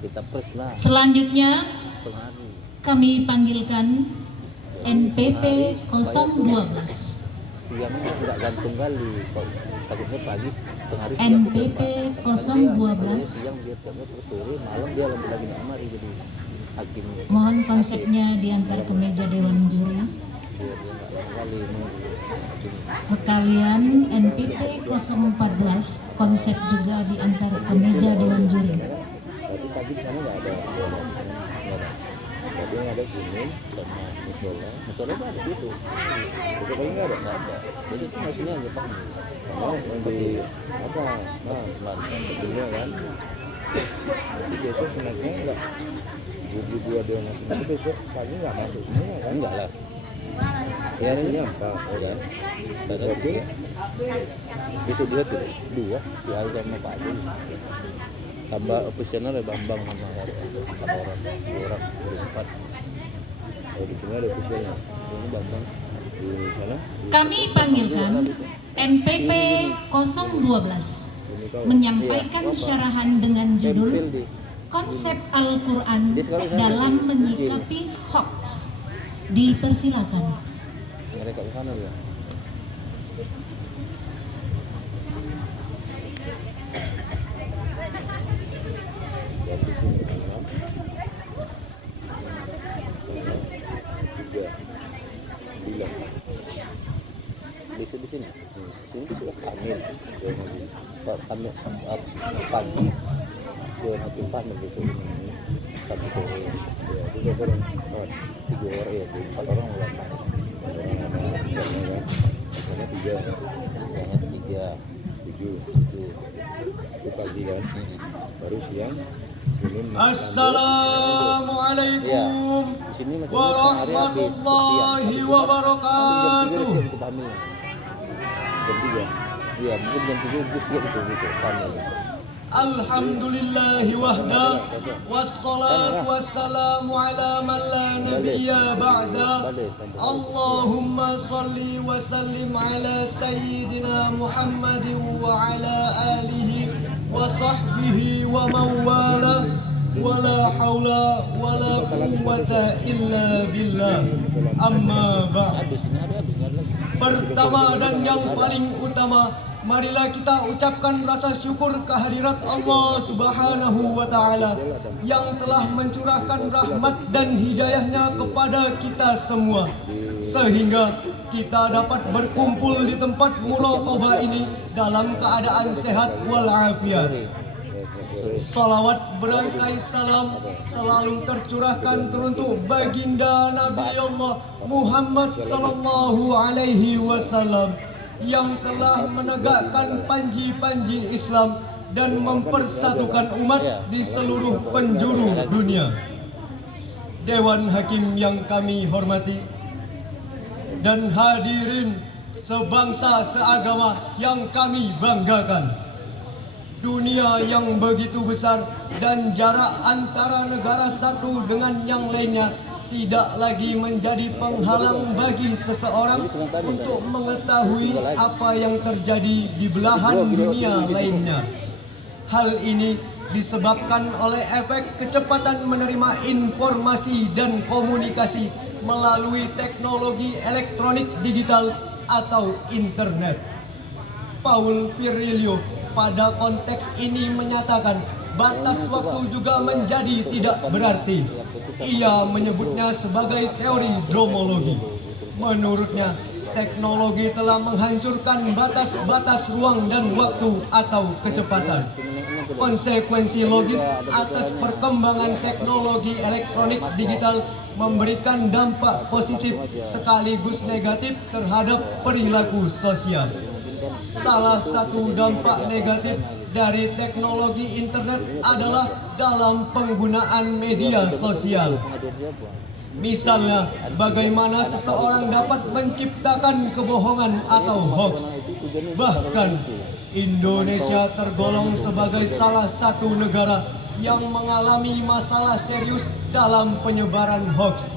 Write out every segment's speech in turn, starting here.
kita press lah. Selanjutnya Setengah hari. kami panggilkan NPP 012. Siang nggak gantung kali, kok takutnya pagi setengah hari NPP siang 012. siang dia tiapnya terus sore malam dia lagi nggak mari jadi hakim. Mohon konsepnya diantar ke meja dewan juri. Biar dia nggak lama kali nunggu hakim. Sekalian NPP 014 konsep juga diantar ke meja dewan juri. Berarti pagi di sana nggak ada. Berarti yang ada sini sama musola itu ada situ. Besok pagi nggak ada. Jadi itu mesinnya aja Pak. Sama yang di apa? Nah, betulnya kan. Jadi besok senaknya nggak. Dua dia nanti tapi besok pagi nggak masuk semua kan? Enggak lah. Ya ini apa? Ya kan? Berarti besok dia tuh dua si Ali sama Pak Adi. Tambah operasional ya Bambang sama empat orang, dua orang, berempat. Oh di sini ada operasional. Ini Bambang di sana. Kami panggilkan NPP 012 menyampaikan syarahan dengan judul Konsep Al-Quran dalam Menyikapi Hoax. Dipersilakan. Mereka ke sana ya. Jadi sini enam, tiga, sembilan. Besok di sini. Sini besok Kamil. Pak Kamil pagi. Dua hakim panel besok ini. Satu sore. Ya, tiga orang. Oh, tiga orang ya. Empat orang ulama. Orang kan. Misalnya tiga. Misalnya tiga. Tujuh. Itu pagi kan. Baru siang. Assalamualaikum warahmatullahi wabarakatuh. Jam 3. Iya, mungkin jam 3 itu siap itu panel. Alhamdulillahi wahda wassalatu wassalamu ala man la nabiyya ba'da. Allahumma salli wa sallim ala sayyidina Muhammadin wa ala alihi wa sahbihi wa mawala. Wala hawla wala quwwata illa billah. Amma ba'd. Pertama dan yang paling utama, marilah kita ucapkan rasa syukur kehadirat Allah Subhanahu wa Ta'ala yang telah mencurahkan rahmat dan hidayahnya kepada kita semua, sehingga kita dapat berkumpul di tempat muraqabah ini dalam keadaan sehat walafiat. Salawat berangkai salam selalu tercurahkan teruntuk baginda Nabi Allah Muhammad sallallahu alaihi wasallam yang telah menegakkan panji-panji Islam dan mempersatukan umat di seluruh penjuru dunia. Dewan Hakim yang kami hormati dan hadirin sebangsa seagama yang kami banggakan. Dunia yang begitu besar dan jarak antara negara satu dengan yang lainnya tidak lagi menjadi penghalang bagi seseorang untuk mengetahui apa yang terjadi di belahan dunia lainnya. Hal ini disebabkan oleh efek kecepatan menerima informasi dan komunikasi melalui teknologi elektronik digital atau internet. Paul Virilio pada konteks ini menyatakan batas waktu juga menjadi tidak berarti. Ia menyebutnya sebagai teori dromologi. Menurutnya, teknologi telah menghancurkan batas-batas ruang dan waktu atau kecepatan. Konsekuensi logis atas perkembangan teknologi elektronik digital memberikan dampak positif sekaligus negatif terhadap perilaku sosial. Salah satu dampak negatif dari teknologi internet adalah dalam penggunaan media sosial. Misalnya, bagaimana seseorang dapat menciptakan kebohongan atau hoax. Bahkan, Indonesia tergolong sebagai salah satu negara yang mengalami masalah serius dalam penyebaran hoax.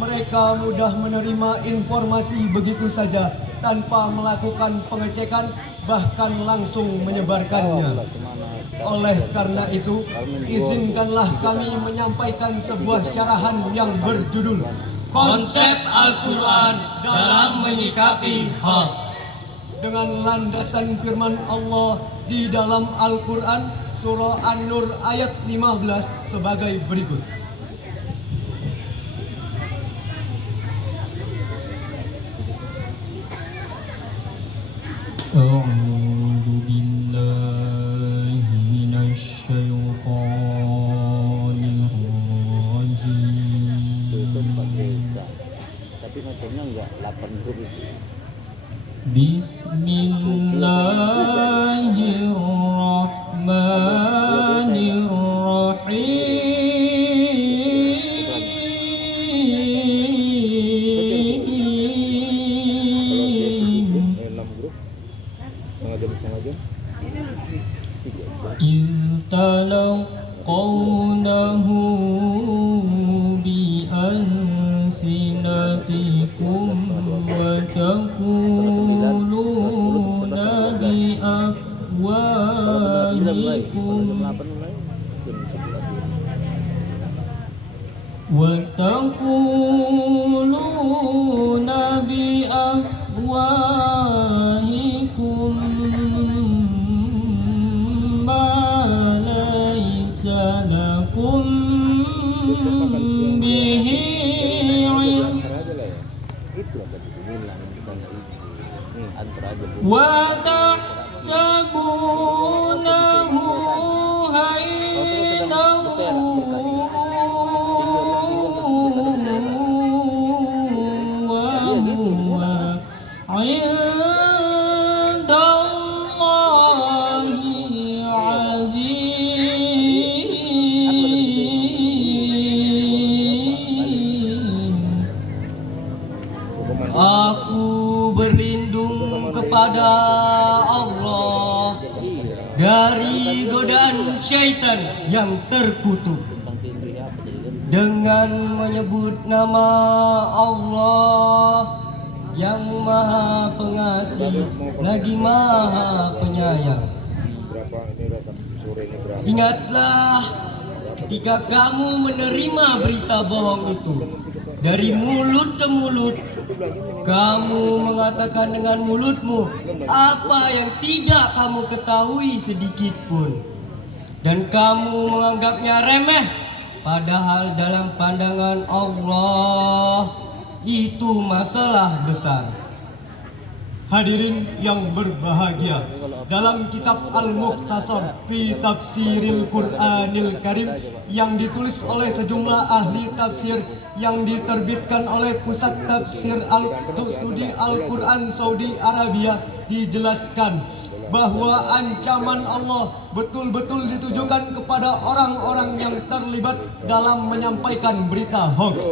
Mereka mudah menerima informasi begitu saja tanpa melakukan pengecekan bahkan langsung menyebarkannya. Oleh karena itu, izinkanlah kami menyampaikan sebuah carahan yang berjudul Konsep Al-Quran dalam Menyikapi Hoax, dengan landasan firman Allah di dalam Al-Quran surah An-Nur ayat 15 sebagai berikut. A'udzu billahi minasy syaithanir rajim. Itu 4 desa. Tapi macamnya enggak 8 huruf itu. Bismillahirrahmanirrahim. 6 grup. Setengah jam. Talaqawnahu bi'alsinatikum wa taquluna bi'afwahikum wa taquluna bi'afwahikum lakum bihi ilm Itu ada di bilang di sana itu. Antar aja Bu. wa tahsabunahu haynahu wa huwa indallahi Aku berlindung kepada Allah dari godaan syaitan yang terkutuk Tentang tinggi apa jadi kan? dengan menyebut nama Allah yang Maha Pengasih lagi Maha Penyayang. Ingatlah ketika kamu menerima berita bohong itu dari mulut ke mulut, kamu mengatakan dengan mulutmu apa yang tidak kamu ketahui sedikit pun, dan kamu menganggapnya remeh, padahal dalam pandangan Allah itu masalah besar. Hadirin yang berbahagia, dalam kitab Al-Mukhtasar fi Tafsiril Quranil Karim yang ditulis oleh sejumlah ahli tafsir yang diterbitkan oleh Pusat Tafsir Studi Al-Quran Saudi Arabia, dijelaskan bahwa ancaman Allah betul-betul ditujukan kepada orang-orang yang terlibat dalam menyampaikan berita hoax,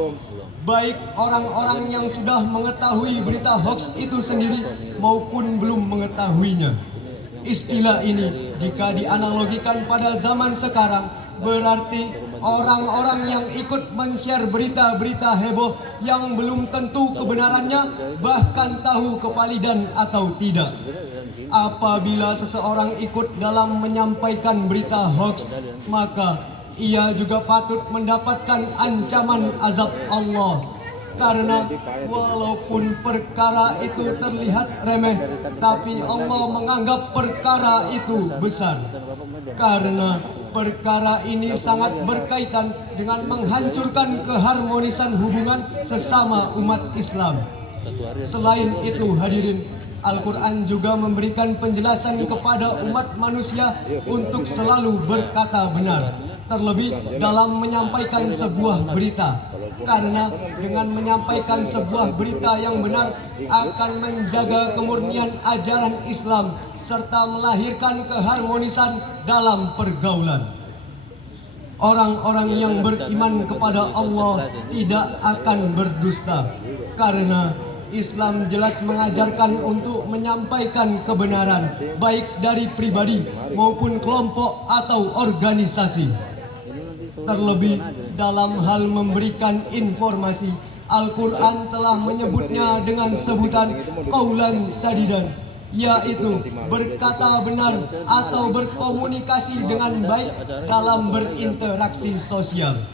baik orang-orang yang sudah mengetahui berita hoax itu sendiri maupun belum mengetahuinya. Istilah ini jika dianalogikan pada zaman sekarang berarti orang-orang yang ikut men-share berita-berita heboh yang belum tentu kebenarannya, bahkan tahu kevalidan atau tidak. Apabila seseorang ikut dalam menyampaikan berita hoax, maka ia juga patut mendapatkan ancaman azab Allah. Karena walaupun perkara itu terlihat remeh, tapi Allah menganggap perkara itu besar. Karena perkara ini sangat berkaitan dengan menghancurkan keharmonisan hubungan sesama umat Islam. Selain itu, hadirin, Al-Quran juga memberikan penjelasan kepada umat manusia untuk selalu berkata benar, terlebih dalam menyampaikan sebuah berita. Karena dengan menyampaikan sebuah berita yang benar akan menjaga kemurnian ajaran Islam serta melahirkan keharmonisan dalam pergaulan. Orang-orang yang beriman kepada Allah tidak akan berdusta, karena Islam jelas mengajarkan untuk menyampaikan kebenaran baik dari pribadi maupun kelompok atau organisasi. Terlebih dalam hal memberikan informasi, Al-Quran telah menyebutnya dengan sebutan qaulan sadidan, yaitu berkata benar atau berkomunikasi dengan baik dalam berinteraksi sosial.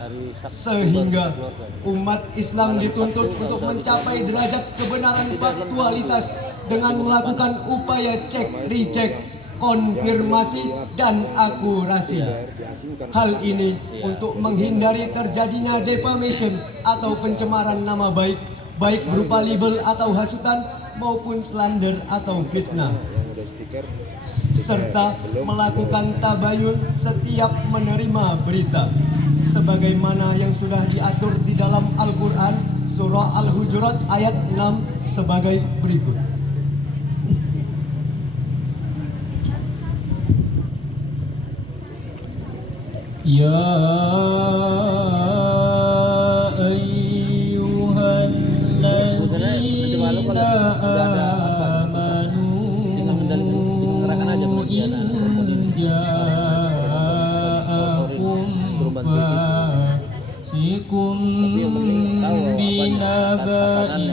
Sehingga umat Islam dituntut untuk mencapai derajat kebenaran faktualitas dengan melakukan upaya cek, recheck, konfirmasi, dan akurasi. Hal ini untuk menghindari terjadinya defamation atau pencemaran nama baik, baik berupa libel atau hasutan maupun slander atau fitnah, serta melakukan tabayun setiap menerima berita sebagaimana yang sudah diatur di dalam Al-Quran surah Al-Hujurat ayat 6 sebagai berikut. Ya ayyuhalladzina amanu in ja'akum fasikum binaba'in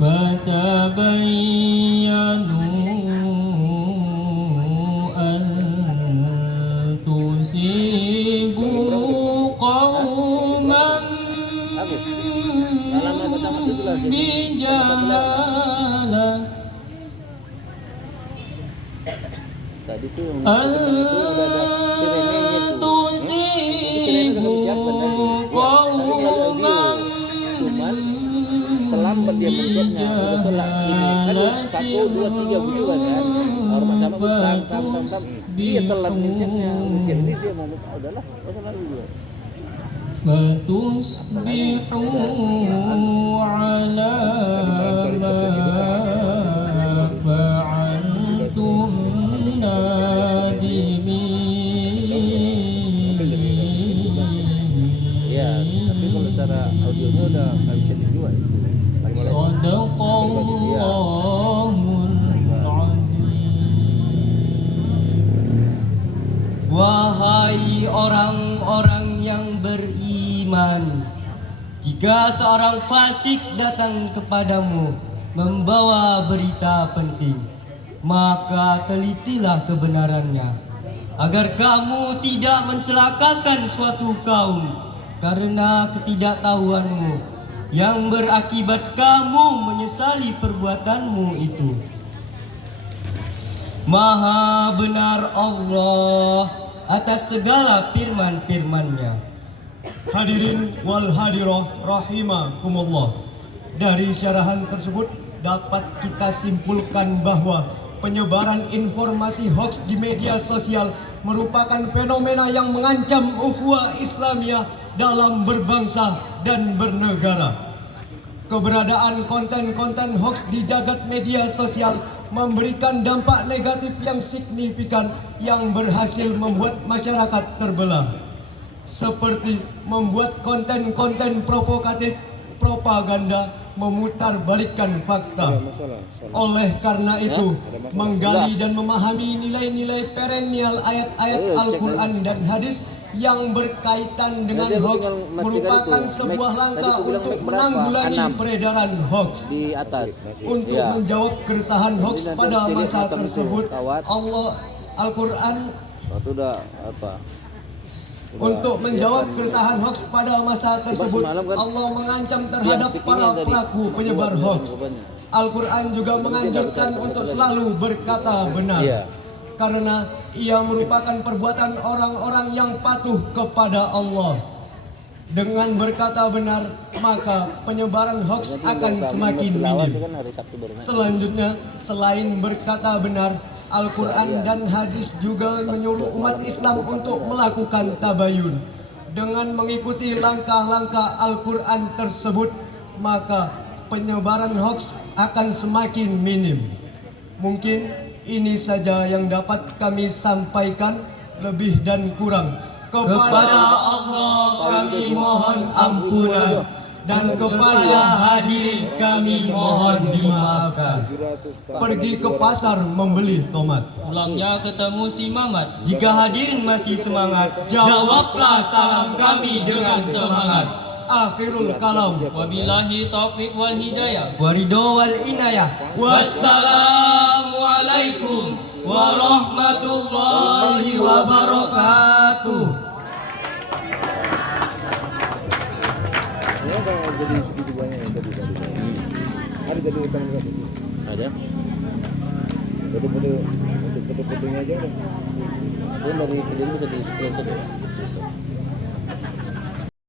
fatabayyanu an tusibu qauman bijahalah Tadi tuh yang udah ada sirenenya tuh. Sirene udah disiapkan tadi. Cuman terlambat dia mencetnya. Udah selak ini kan 1, 2, 3 gitu kan. Hormat sama bentang tam. Dia telat mencetnya. Udah siap ini dia mau buka udahlah. Udah dulu. fatusbihu ala ma fa'altum nadimin. Ya, tapi kalau secara audionya udah nggak bisa dijual itu. Sadaqallahul azim. Wahai orang-orang yang beriman, jika seorang fasik datang kepadamu membawa berita penting, maka telitilah kebenarannya, agar kamu tidak mencelakakan suatu kaum karena ketidaktahuanmu, yang berakibat kamu menyesali perbuatanmu itu. Maha benar Allah atas segala firman-firman-Nya. Hadirin wal hadirah rahimakumullah. Dari syarahan tersebut dapat kita simpulkan bahwa penyebaran informasi hoaks di media sosial merupakan fenomena yang mengancam ukhuwah Islamiyah dalam berbangsa dan bernegara. Keberadaan konten-konten hoaks di jagat media sosial memberikan dampak negatif yang signifikan yang berhasil membuat masyarakat terbelah, seperti membuat konten-konten provokatif, propaganda, memutarbalikkan fakta. Oleh karena itu, menggali dan memahami nilai-nilai perennial ayat-ayat Al-Quran dan hadis yang berkaitan dengan hoax merupakan sebuah langkah untuk menanggulangi peredaran hoax. Di atas. Untuk menjawab keresahan hoax pada masa tersebut, Al-Quran untuk menjawab keresahan hoax pada masa tersebut, Allah mengancam terhadap para pelaku penyebar hoax. Al-Quran juga menganjurkan untuk selalu berkata benar, karena ia merupakan perbuatan orang-orang yang patuh kepada Allah. Dengan berkata benar, maka penyebaran hoax akan semakin minim. Selanjutnya, selain berkata benar, Al-Quran dan hadis juga menyuruh umat Islam untuk melakukan tabayun. Dengan mengikuti langkah-langkah Al-Quran tersebut, maka penyebaran hoax akan semakin minim. Mungkin ini saja yang dapat kami sampaikan. Lebih dan kurang kepada Allah kami mohon ampunan. Dan kepada hadirin kami mohon dimaafkan. Pergi ke pasar membeli tomat. Pulangnya ketemu si Mamat. Jika hadirin masih semangat, jawablah salam kami dengan semangat. Akhirul kalam. Wabillahi taufiq wal hidayah. Warido wal inayah. Wassalamualaikum warahmatullahi wabarakatuh. Kenapa jadi segitu banyak yang tadi? Ada jadi utang berapa? Ada. Foto-fotonya aja ada. Itu dari video bisa di screenshot ya?